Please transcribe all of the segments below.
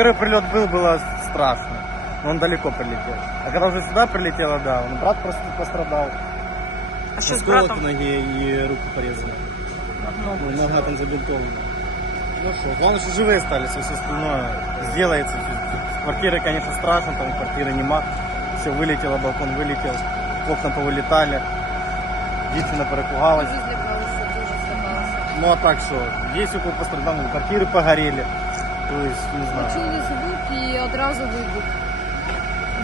первый прилет был, было страшно. Но он далеко прилетел. А когда уже сюда прилетело, да, он брат просто пострадал. А що з Осколок братом? в ноге и руку порезали. Ну, нога там забинтована. Ну что, главное, что живые остались, а все остальное сделается. С квартиры, конечно, страшно, там квартиры нема. Все вылетело, балкон вылетел, окна повылетали. Дівчина перепугалась. Ну а так что, есть у кого пострадал, ну, квартиры погорели То есть, не знаю. Почули звук і одразу вибух.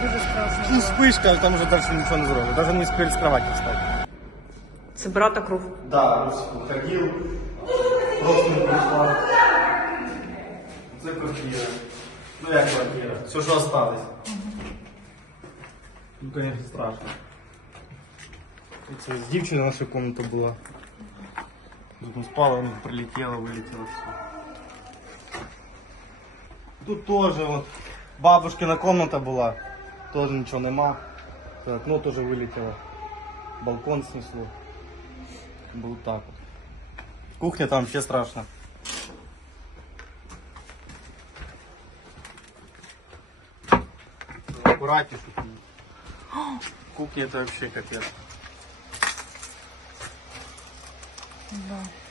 Дуже страшно Ну, було. вспышка, там уже дальше ничего не зробиш. Даже не успели с кровати встать. Це брата кров. Да, Русик уходил, просто не пришла. Це квартира. Ну як квартира? Все, що осталось. Ну, конечно, страшно. Це з дівчини наша комната була. Тут не спала, вона прилетела, вилетіла все. Тут тоже вот бабушкина комната була. Тоже нічого нема. Окно тоже вилетіло. Балкон снесло. Был так вот. Кухня там вообще страшно. Аккуратнее. Кухня это вообще капец. Да.